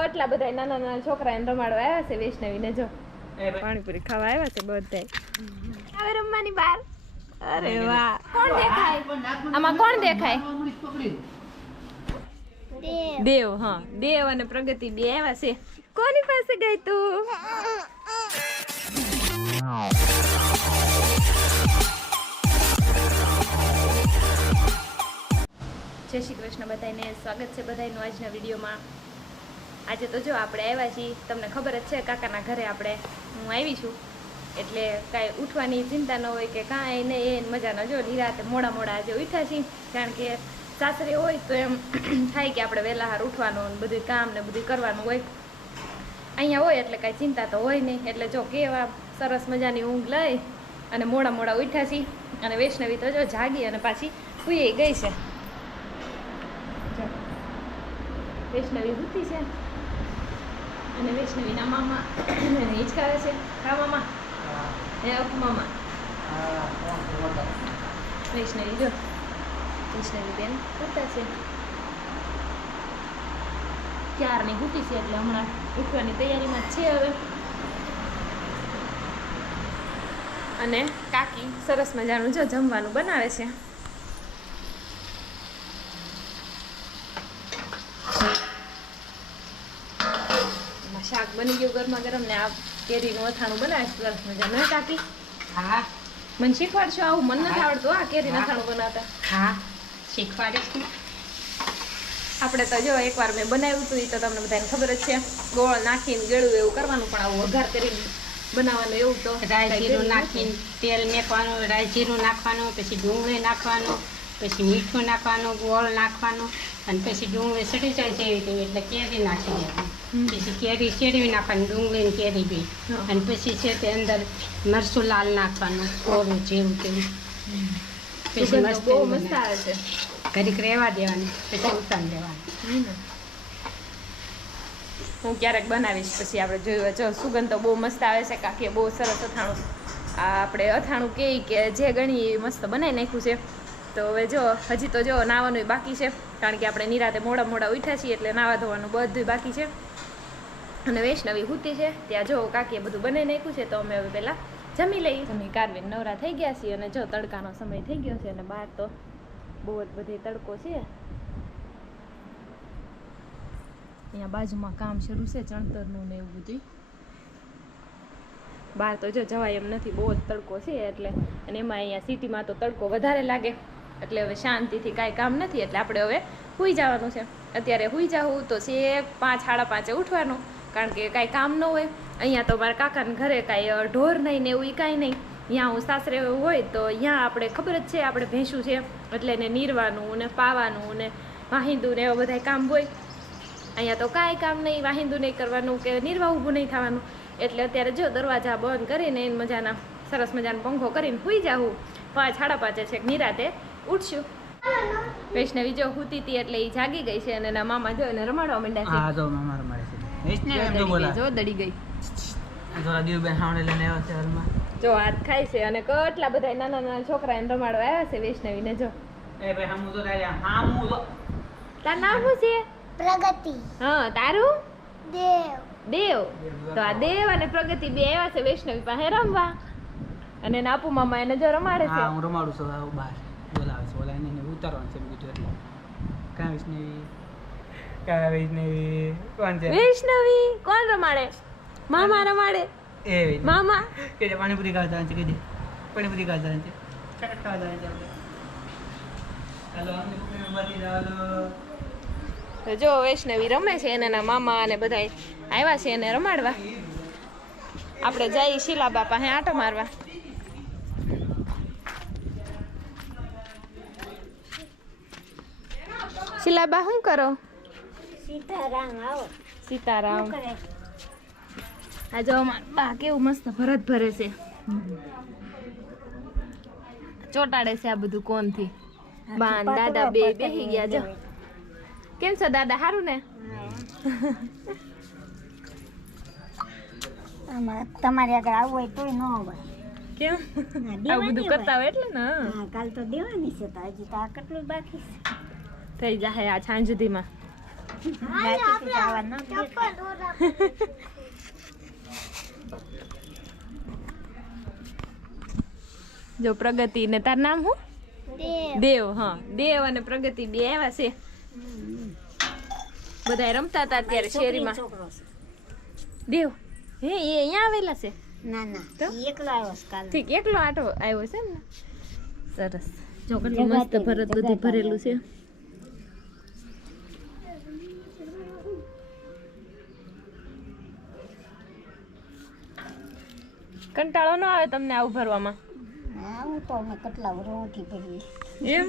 એટલા બધા નાના નાના છોકરાને રમાડવા આવ્યા છે વૈષ્ણવીને જો. પાણીપુરી ખાવા આવ્યા છે બધા હવે રમવાની બાર. અરે વાહ. કોણ દેખાય? આમાં કોણ દેખાય? દેવ. હા. દેવ અને પ્રગતિ બે આવ્યા છે. કોની પાસે ગઈ તું? જય શ્રી કૃષ્ણ બધાને સ્વાગત છે બધાનું આજના વિડીયોમાં. આજે તો જો આપણે આવ્યા છીએ, તમને ખબર જ છે, કાકાના ઘરે આપણે હું આવી છું. એટલે કાંઈ ઉઠવાની ચિંતા ન હોય કે કાંઈ નહીં એ મજા ન જો નિરાતે મોડા મોડા આજે ઉઠ્યા છીએ. કારણ કે સાસરે હોય તો એમ થાય કે આપણે વહેલા હાર ઉઠવાનું બધું કામ ને બધું કરવાનું હોય. અહીંયા હોય એટલે કાંઈ ચિંતા તો હોય નહીં. એટલે જો કેવા સરસ મજાની ઊંઘ લઈ અને મોડા મોડા ઉઠ્યા છીએ. અને વૈષ્ણવી તો જો જાગી અને પાછી સુઈ ગઈ છે. વૈષ્ણવી સૂતી છે. અને વૈષ્ણવીના મામા એને હિંચકાવે છે. કા મામા. એ મામા. વૈષ્ણવી જો વૈષ્ણવી બેન કરતા છે. ક્યારની ગુટી છે એટલે હમણાં ઉઠવાની તૈયારીમાં છે હવે. અને કાકી સરસ મજાનું જો જમવાનું બનાવે છે એમાં શાક બની ગયું ગરમા ગરમ ને આ કેરીનું અથાણું બનાવીશ સરસ મજાનું કાકી? હા. મને શીખવાડશો આવું? મને નથી આવડતું આ કેરી અથાણું બનાવતા. હા. શીખવાડીશ આપણે તો જો એકવાર મેં બનાવ્યું હતું એ તો તમને બધાને ખબર જ છે. ગોળ નાખીને ગળું એવું કરવાનું પણ આવું વઘાર કરીને બનાવવાનું એવું તો રાઈ જીરું નાખીને તેલ મેકવાનું રાઈ જીરું નાખવાનું પછી ડુંગળી નાખવાનું પછી મીઠું નાખવાનું ગોળ નાખવાનું અને પછી ડુંગળી સડી જાય જેવી તેવી એટલે કેરી નાખી દેવાની. પછી કેરી શેરવી નાખવાની ડુંગળી કેરી બી. અને પછી છે તે અંદર મરચું લાલ નાખવાનું કોરું જેવું તેવું. પછી મસ્ત મસ્ત આવે છે. ઘડીક રહેવા દેવાની પછી ઉતારી દેવાની. હું ક્યારેક બનાવીશ પછી આપણે જોયું જો સુગંધ તો બહુ મસ્ત આવે છે કાકીએ બહુ સરસ અથાણું. આ આપણે અથાણું કહે કે જે ગણી મસ્ત બનાવી નાખ્યું છે. તો હવે જો હજી તો જો નાવાનું બાકી છે. કારણ કે આપણે નિરાતે મોડા મોડા ઉઠ્યા છીએ એટલે નાવા ધોવાનું બધું બાકી છે. અને વૈષ્ણવી હુતી છે, ત્યાં જો કાકીએ બધું બનાવી નાખ્યું છે, તો અમે હવે પહેલાં જમી લઈએ. અમે કારવીન નવરા થઈ ગયા છીએ અને જો તડકાનો સમય થઈ ગયો છે અને બહાર તો બહુ જ બધી તડકો છે. અહીંયા બાજુમાં કામ શરૂ છે, ચણતરનું ને એવું બધું બહાર તો જો જવાય એમ નથી, બહુ જ તડકો છે એટલે, અને એમાં અહીંયા સિટીમાં તો તડકો વધારે લાગે. એટલે હવે શાંતિથી કાંઈ કામ નથી, એટલે આપણે હવે સૂઈ જવાનું છે. અત્યારે સૂઈ જવું તો છે પાંચ, સાડા પાંચે ઉઠવાનું. કારણ કે કાંઈ કામ ન હોય. અહીંયા તો મારા કાકાને ઘરે કાંઈ ઢોર નહીં ને એવું કાંઈ નહીં. ત્યાં હું સાસરે હોય તો ત્યાં આપણે ખબર જ છે, આપણે ભેંસું છે. એટલે એને નીરવાનું ને પાવાનું ને વાહિંદું ને એવા બધા કામ હોય. અહીંયા તો કાંઈ કામ નહીં, વાહિંદું નહીં કરવાનું કે નિર્વાહ ઊભું નહીં થવાનું. એટલે અત્યારે જો દરવાજા બંધ કરીને એને મજાના સરસ મજાનો પંખો કરીને સૂઈ જાઉં. પાંચ સાડા પાંચે છે નિરાતે ઉઠશું. વૈષ્ણવી જો હુતી હતી એટલે એ જાગી ગઈ છે અને એના મામા જો રમાડવા માંડ્યા છે. જો દડી ગઈ, જો દડી ગઈ. થોડા દીવબેન હાવણે લઈને આવ્યા છે હાલમાં. જો હાથ ખાય છે અને કેટલા બધા નાના નાના છોકરા એને રમાડવા આવ્યા છે વૈષ્ણવીને જો. એ ભાઈ હામું તો તારે હામું તો તાર નામ શું છે? પ્રગતિ. હા તારું? દેવ. દેવ. તો આ દેવ અને પ્રગતિ બે આવ્યા છે વૈષ્ણવી પાસે રમવા. અને એના આપુ મામા એને જો રમાડે છે. હા હું રમાડું છું બહાર બોલાવે છે બોલાવીને એને ઉતારવાનું છે બીજું એટલે. કાંઈ વૈષ્ણવી કાં વૈષ્ણવી કોણ છે? વૈષ્ણવી કોણ રમાડે? મામા રમાડે? એ મામા? કે જે પાણીપુરી જવાનું છે કે જે પાણીપુરી ખાવા જવાનું છે. ચાટ હાલો તો જો વૈષ્ણવી રમે છે એને મામા અને બધા આવ્યા છે એને રમાડવા. આપણે જઈ શીલાબા પાસે આંટો મારવા. શીલાબા શું કરો? સીતારામ આવો. સીતારામ. આ જો બા કેવું મસ્ત ભરત ભરે છે. ચોટાડે છે આ બધું કોનથી બા ને દાદા બે બેહી ગયા જો. કેમ છો દાદા સારું ને? તમારે આગળ આવવું હોય તોય ન આવે કેમ? આવું બધું કરતા હોય એટલે ને? કાલ તો દેવાની છે તો હજી તો આ કેટલું બાકી છે. થઈ જાય આ સાંજ સુધીમાં. જો પ્રગતિ ને તાર નામ હું દેવ. હા. દેવ અને પ્રગતિ બે આવ્યા છે. બધા રમતા હતા અત્યારે શેરીમાં. દેવ હે એ અહીંયા આવેલા છે? ના ના? એકલો આવ્યો ઠીક એકલો આટો આવ્યો છે ને? સરસ. જો કેટલું મસ્ત ભરત બધું ભરેલું છે. કંટાળો ન આવે તમને આવું ભરવામાં? હા તો અમે કેટલા વર્ષોથી ભરીએ. એમ?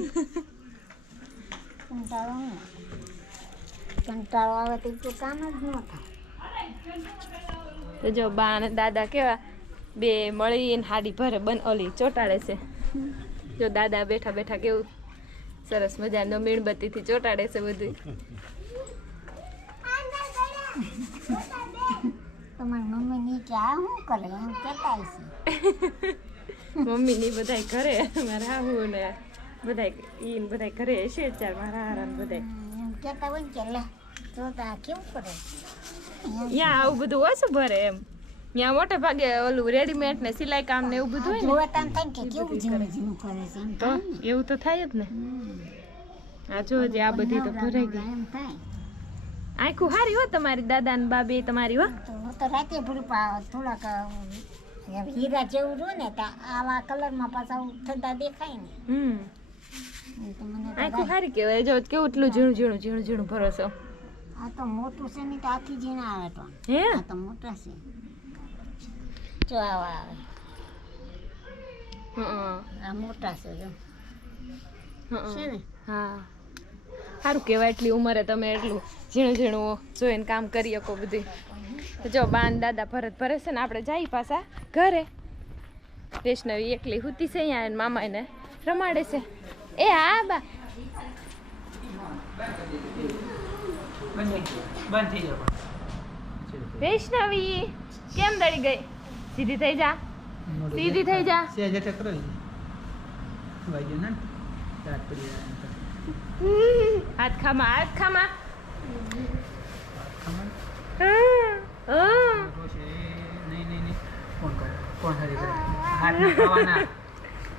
કંટાળો ન આવે. કંટાળો આવે તો તો કામ જ ન થાય. તો જો બા અને દાદા કેવા બે મળીને હાડી ભરે બન ઓલી ચોટાડે છે. જો દાદા બેઠા બેઠા કેવું સરસ મજાનો મીણબત્તીથી ચોટાડે છે બધું તમારી મમ્મી કે આ શું કરે એમ કહેતા છે. મમ્મી ની બધાય કરે મારા આવું ને બધાય ઈ ને બધાય કરે હશે ચાર મારા આરામ બધાય. એમ કહેતા હોય કે લે તો આ કેવું કરે? ત્યાં આવું બધું ઓછું ભરે એમ. ત્યાં મોટે ભાગે ઓલું રેડીમેડ ને સિલાઈ કામ ને એવું બધું હોય ને. તાન થાય કે કેવું જીવન ઝીણું કરે. છે તો એવું તો થાય જ ને. આ જો જે આ બધી તો ભરાઈ ગઈ. એમ થાય. આખું હારી હો તમારી દાદા ને બાબે તમારી હો. તો હું તો રાતે ભૂલી થોડાક હીરા જેવું રહ્યું ને તો આવા કલરમાં પાછા થતા દેખાય ને. હમ. આખું હારી કહેવાય. જો કેવું એટલું ઝીણું ઝીણું ઝીણું ઝીણું ભરો છો આ તો મોટું છે ને તો આખી ઝીણા આવે તો. હે? આ તો મોટા છે. જો આવા આવે. હા આ મોટા છે જો. હં, છે ને? હા. સારું કહેવાય એટલી ઉંમરે તમે એટલું ઝીણું ઝીણું જોઈને કામ કરી શકો બધું તો જો બાન દાદા ભરત ભરે છે ને આપણે જઈ પાછા ઘરે. વૈષ્ણવી એકલી હુતી છે અહીંયા એને મામા એને રમાડે છે. એ હા બા. વૈષ્ણવી કેમ દળી ગઈ? સીધી થઈ જા. સીધી થઈ જા. હાથ ખામાં હાથ ખામાં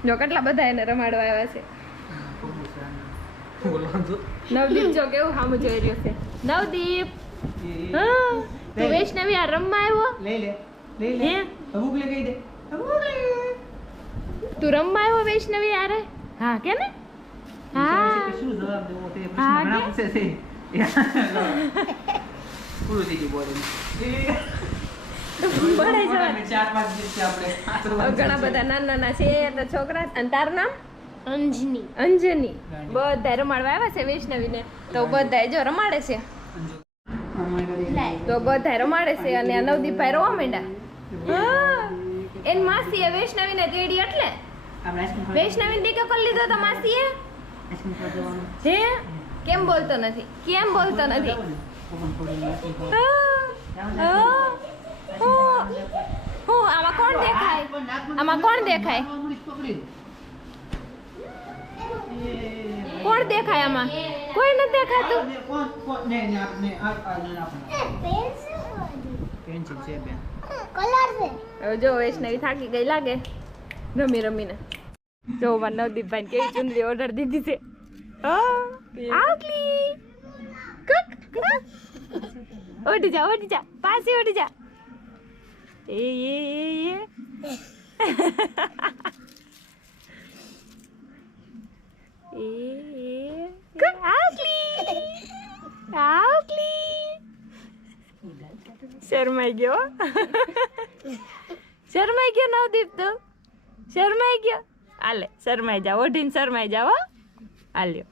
જો કેટલા બધા એને રમાડવા આવ્યા છે. નવદીપ જો કેવું સામું જોઈ રહ્યો છે. નવદીપ. તું વૈષ્ણવી આ રમવા આવ્યો? લઈ લે લઈ લે. અમુક લે કહી દે. તું રમવા આવ્યો વૈષ્ણવી યારે હા કે ને હા શું જવાબ દેવો તે પ્રશ્ન ઘણા? પૂછે છે. પૂરું થઈ ગયું. એ હવે ઘણા બધા નાના નાના છે તો છોકરા અને તારું નામ? અંજની. અંજની. બધા રમાડવા આવ્યા છે વૈષ્ણવીને. તો બધા જો રમાડે છે. તો બધા રમાડે છે અને આ નવદીપભાઈ રોવા માંડ્યા. એન માસીએ વૈષ્ણવીને તેડી એટલે? આપણે આઈસ્ક્રીમ ખાવા- વૈષ્ણવીને દીકરો કરી લીધો તો માસીએ? જવાનું. હે? કેમ બોલતો નથી? કેમ બોલતો નથી? આમાં કોણ દેખાય? આમાં કોણ દેખાય? કોણ દેખાય આમાં? કોઈ નથી દેખાતું. પેન્સિલ છે બેન. કલર છે. હવે જો વૈષ્ણવી થાકી ગઈ લાગે રમી રમીને. જો મારા નવદીપભાઈ કેવી ચુંદડી ઓર્ડર દીધી છે. હા, આવલી. કક. ઓડી જા ઓડી જા પાછી ઓડી જા. એ. એ એ એ. આવલી. આવલી. શરમાઈ ગયો. શરમાઈ ગયો નવદીપ તો? શરમાઈ ગયો? હાલે શરમાઈ જાઓ ઓઢીને શરમાઈ જાઓ હો. હાલ્યો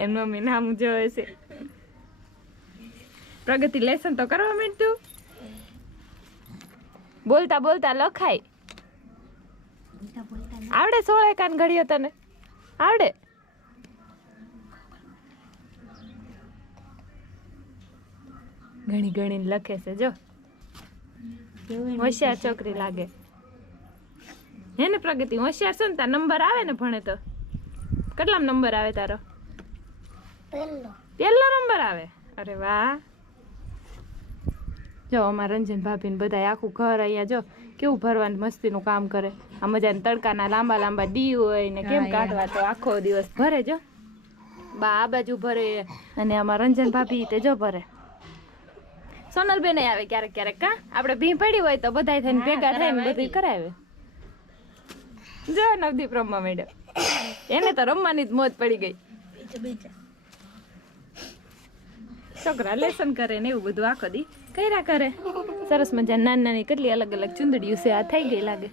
એમ મમ્મી નામ જોવે છે. પ્રગતિ લેસન તો કરવા માંડતું. બોલતા બોલતા લખાય. આવડે સોળે કાન ઘડીઓ તને? આવડે? ઘણી ઘણી લખે છે જો. હોશિયાર છોકરી લાગે. હે ને પ્રગતિ હોશિયાર છે ને તાર નંબર આવે ને ભણે તો. કેટલા નંબર આવે તારો? પહેલો. નંબર આવે? અરે વાહ. જો અમારા રંજન ભાભી ને બધા આખું ઘર અહીંયા જો કેવું ભરવાનું મસ્તીનું કામ કરે. આ મજાને તડકાના લાંબા લાંબા દી હોય ને કેમ કાઢવા તો આખો દિવસ ભરે જો. બા આ બાજુ ભરે અને અમારા રંજન ભાભી તે જો ભરે. સોનલબેન આવે ક્યારેક ક્યારેક કા? આપણે ભી પડી હોય તો બધા થઈને ભેગા થઈને બધું કરાવે. જો, નવદીપ રમવા માંડ્યો. એને તો રમવાની જ મોજ પડી ગઈ. છોકરા લેસન કરે ને એવું બધું આખો દી. કર્યા કરે. સરસ મજા નાની નાની કેટલી અલગ અલગ ચુંદડીઓ છે, આ થઈ ગઈ લાગે.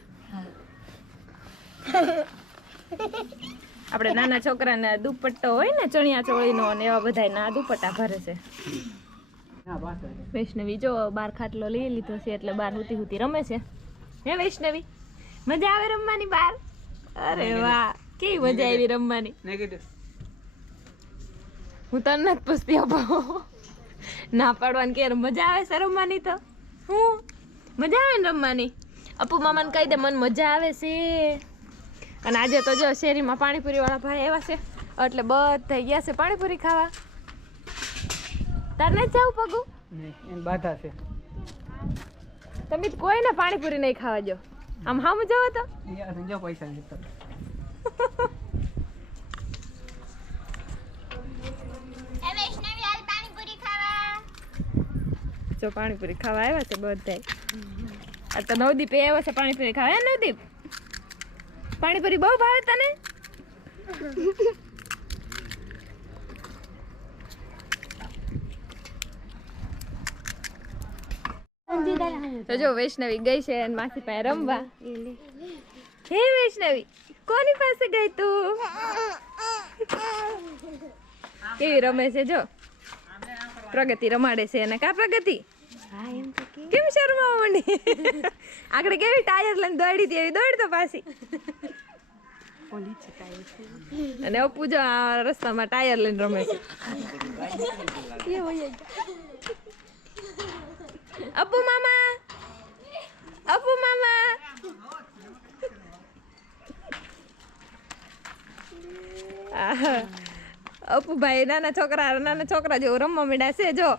આપણે નાના છોકરાને દુપટ્ટો હોય ને, ચણિયા ચોળીનો અને એવા બધા ના દુપટ્ટા ભરે છે. વૈષ્ણવી જો બાર ખાટલો લઈ લીધો છે, એટલે બાર હુતી હુતી રમે છે. હે વૈષ્ણવી? મજા આવે રમવાની બાર અરે વાહ કેવી મજા આવી રમવાની? હું તને નથી પૂછતી અપાવો ના પાડવાની કે મજા આવે છે રમવાની તો? હું? મજા આવે ને રમવાની? અપુ મામાને કહી દે મને મજા આવે છે. અને આજે તો જો શેરીમાં પાણીપુરી વાળા ભાઈ આવ્યા છે. એટલે બધા ગયા છે પાણીપુરી ખાવા. તારને જ જાવ પગુ? બાધા છે. તમે કોઈને પાણીપુરી નહીં ખાવા જો આમ હા જોવો તો. યાર જો પૈસા લેતા જો પાણીપુરી ખાવા આવ્યા છે બધા આ તો નવદીપ એ આવ્યા છે પાણીપુરી ખાવા. નવદીપ? પાણીપુરી બહુ ભાવે તને? તો જો વૈષ્ણવી ગઈ છે અને માસી પાસે રમવા. હે વૈષ્ણવી કોની પાસે ગઈ તું? કેવી રમે છે જો? પ્રગતિ રમાડે છે અને કા પ્રગતિ? કેમ શરમાવા માંડી આગળ કેવી ટાયર લઈને દોડી હતી એવી? દોડ તો પાછી. અને અપુ જો આ રસ્તામાં ટાયર લઈને રમે છે. અપુ મામા અપુ મામા આહા. અપુભાઈ નાના છોકરા નાના છોકરા જેવું રમવા મીડા છે, જો.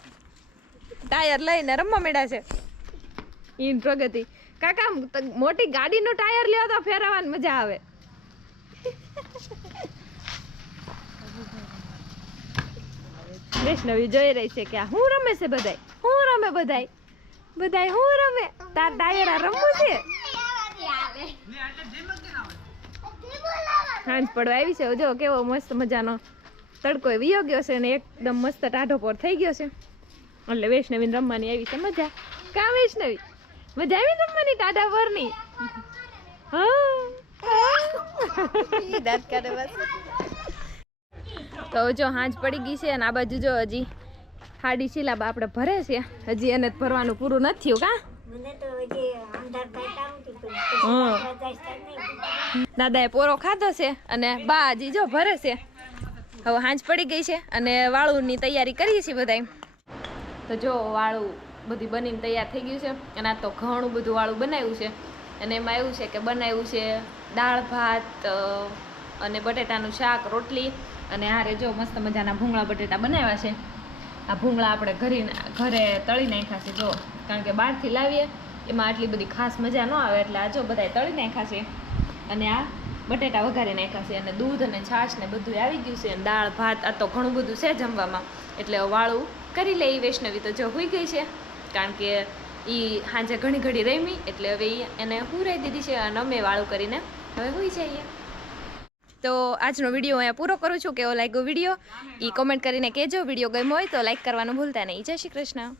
ટાયર લઈને રમવા મીડા છે. ઈન પ્રગતિ. કાકા મોટી ગાડીનું ટાયર લ્યો તો ફેરવવાની મજા આવે. વૈષ્ણવી જોઈ રહી છે કે આ હું રમે છે બધાય? હું રમે બધાય? બધાય હું રમે? તાર ટાયર રમવું છે? હાંજ પડવા આવી છે. જો કેવો મસ્ત મજાનો તડકો વિયો ગયો છે ને એકદમ મસ્ત ટાઢો પોર થઈ ગયો છે. એટલે વૈષ્ણવી રમવાની આવી છે મજા. કા વૈષ્ણવી? મજા આવી રમવાની ટાઢા પરની? હા. તો જો હાંજ પડી ગઈ છે અને આ બાજુ જો હજી હાડી સિલાબ આપણે ભરે છે. હજી એને ભરવાનું પૂરું નથી થયું કા? દાદાએ પોરો ખાધો છે અને બા હજી જો ભરે છે. હવે હાંજ પડી ગઈ છે અને વાળુની તૈયારી કરીએ છીએ બધા તો જો વાળું બધી બનીને તૈયાર થઈ ગયું છે અને આ તો ઘણું બધું વાળું બનાવ્યું છે. અને એમાં એવું છે કે બનાવ્યું છે દાળ ભાત અને બટેટાનું શાક રોટલી. અને હારે જો મસ્ત મજાના ભૂંગળા બટેટા બનાવ્યા છે. આ ભૂંગળા આપણે ઘરે ઘરે તળી નાખ્યા છે, જો. કારણ કે બહારથી લાવીએ, એમાં આટલી બધી ખાસ મજા ન આવે, એટલે આ જો બધાય તળી નાખ્યા છે. અને આ બટેટા વઘારી નાખ્યા છે, અને દૂધ અને છાશ ને બધું આવી ગયું છે, અને દાળ, ભાત, આ તો ઘણું બધું છે જમવામાં. એટલે વાળું કરી લઈ વૈષ્ણવી, તો જો હોઈ ગઈ છે. કારણ કે એ સાંજે ઘણી ઘડી રમી, એટલે હવે એને એને રહી દીધી છે, અને અમે વાળું કરીને હવે હોઈ જઈએ. તો આજનો વીડિયો અહીંયા પૂરો કરું છું. કેવો લાગ્યો વીડિયો? એ કોમેન્ટ કરીને કહેજો. વીડિયો ગમ્યો હોય તો લાઈક કરવાનું ભૂલતા નહીં. જય શ્રી કૃષ્ણ.